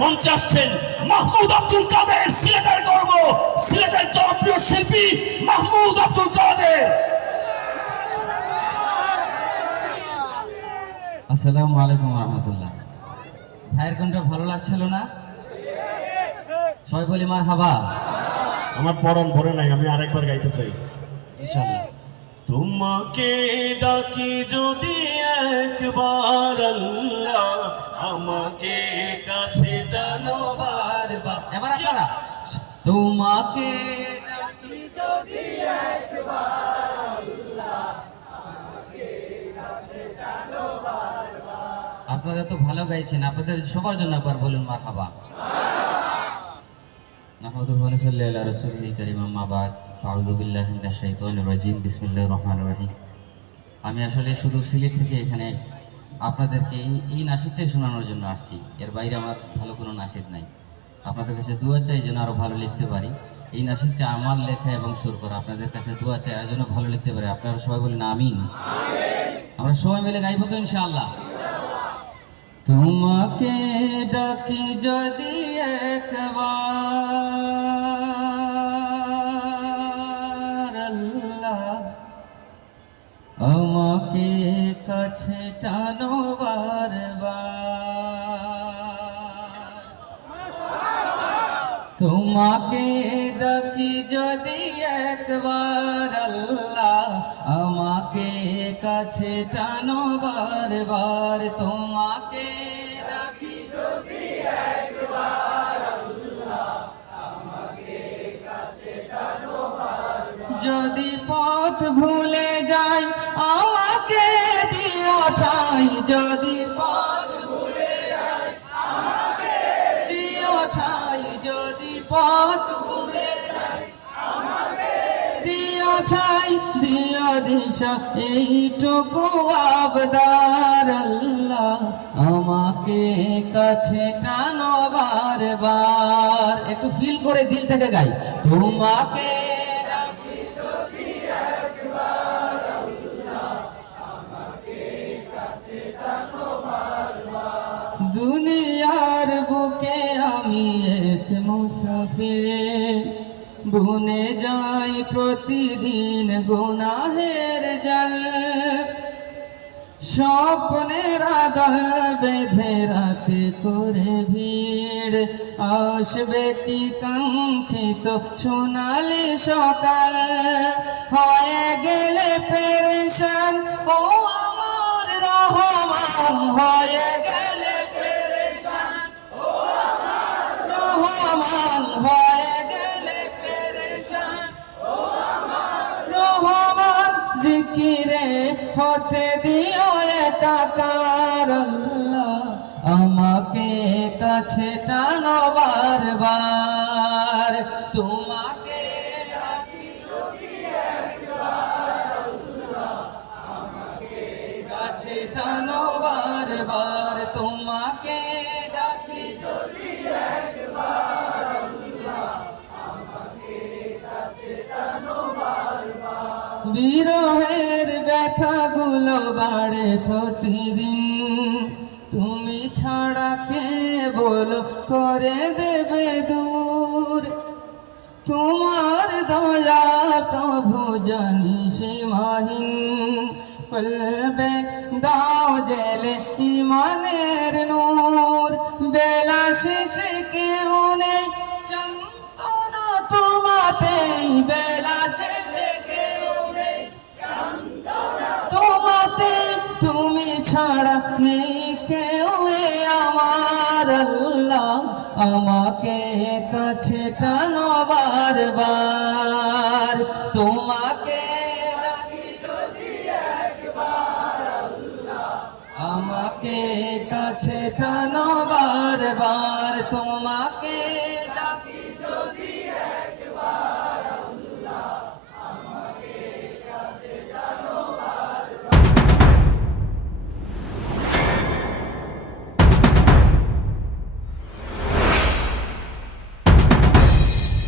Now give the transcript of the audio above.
মঞ্চে আসছেন মাহমুদ আব্দুল কাদের, সিলেটের গর্ব, সিলেটের জনপ্রিয় শিল্পী মাহমুদ আব্দুল কাদের। আসসালামু আলাইকুম রহমতুল্লাহ। ভাইয়ের কোনটা ভালো লাগছিল না? সবাই বলি মারহাবা। আমার পরম ভরে নাই, আমি আরেকবার গাইতে চাই ইনশাআল্লাহ। তোমাকে ডাকি যদি একবার আল্লাহ, আমাকে কাছে টানো বারবার। এবার আপনারা তোমাকে ডাকি যদি একবার আল্লাহ, আমাকে কাছে টানো বারবার। আপনারা তো ভালো গাইছেন, আপনাদের সবার জন্য একবার বলুন মারহাবা। নাহমাদুহু ওয়া নুসাল্লি আলা রাসূলিল কারীম, আম্মা বাদ। আউযু বিল্লাহি মিনাশ শাইতানির রাজীম, বিসমিল্লাহির রহমানির রহিম। আমি আসলে শুধু সিলেট থেকে এখানে আপনাদেরকে এই নাশিদটাই শোনানোর জন্য আসছি। এর বাইরে আমার ভালো কোনো নাশিদ নাই। আপনাদের কাছে দোয়া চাই যেন আরও ভালো লিখতে পারি। এই নাশিদটা আমার লেখা এবং সুর করা। আপনাদের কাছে দোয়া চাই আর যেন ভালো লিখতে পারি। আপনারা সবাই বলেন আমিন। আমরা সবাই মিলে গাইব তো ইনশাআল্লাহ। তোমাকে ডাকি যদি একবার আল্লাহ, আমাকে কাছে টানো বারবার। তোমাকে ডাকি যদি একবার আল্লাহ, আমাকে কাছে টানো বারবার। তোমাকে ডাকি যদি একবার আল্লাহ, আমাকে কাছে টানো বারবার। যদি পথ ভুলে যাই আমাকে দিও ঠাই, যদি পথ ভুলে যাই আমাকে দিও ঠাই, যদি পথ ভুলে যাই আমাকে দিও ঠাই, দিও দিশা এইটুকু আবদার আল্লাহ, আমাকে কাছে টানো বারবার। একটু ফিল করে দিল থেকে গাই। তোমাকে ডাকি যদি একবার আল্লাহ, আমাকে কাছে টানো বারবার। দুনিয়ার বুকে আমি এক মুসাফির, বুনে যাই প্রতিদিন গুনাহের জাল। স্বপ্নের আদল বেঁধে রাতে করে ভিড়, আসবে কি কাঙ্ক্ষিত সোনালি সকাল। হয়ে গেলে পেরেশান ও আমার রহমান, হয়ে গেলে পেরেশান ও আমার রহমান, হয়ে গেলে পেরেশান ও আমার রহমান। জিকিরে হতে দিও একাকার আল্লাহ, আমাকে কাছে টানো বারবার। তোমাকে ডাকি যদি একবার আল্লাহ, আমাকে কাছে টানো বারবার। তোমাকে ডাকি যদি একবার আল্লাহ, আমাকে কাছে টানো বারবার। বিরহের ব্যথাগুলো বাড়ে প্রতিদিন, তুমি ছাড়া কে বলো করে দেবে দূর। তোমার দয়া প্রভু জানি সীমাহীন, কলবে দাও জেলে ইমানের নূর। বেলা শেষে কেউ নেই সান্ত্বনা তোমাতেই, বেলা শেষে কেউ নেই সান্ত্বনা তোমাতে। তুমি ছাড়া নেই কেউ এ আমার আল্লাহ, আমাকে কাছে টানো বারবার। তোমাকে ডাকি যদি একবার আল্লাহ, আমাকে কাছে টানো বারবার।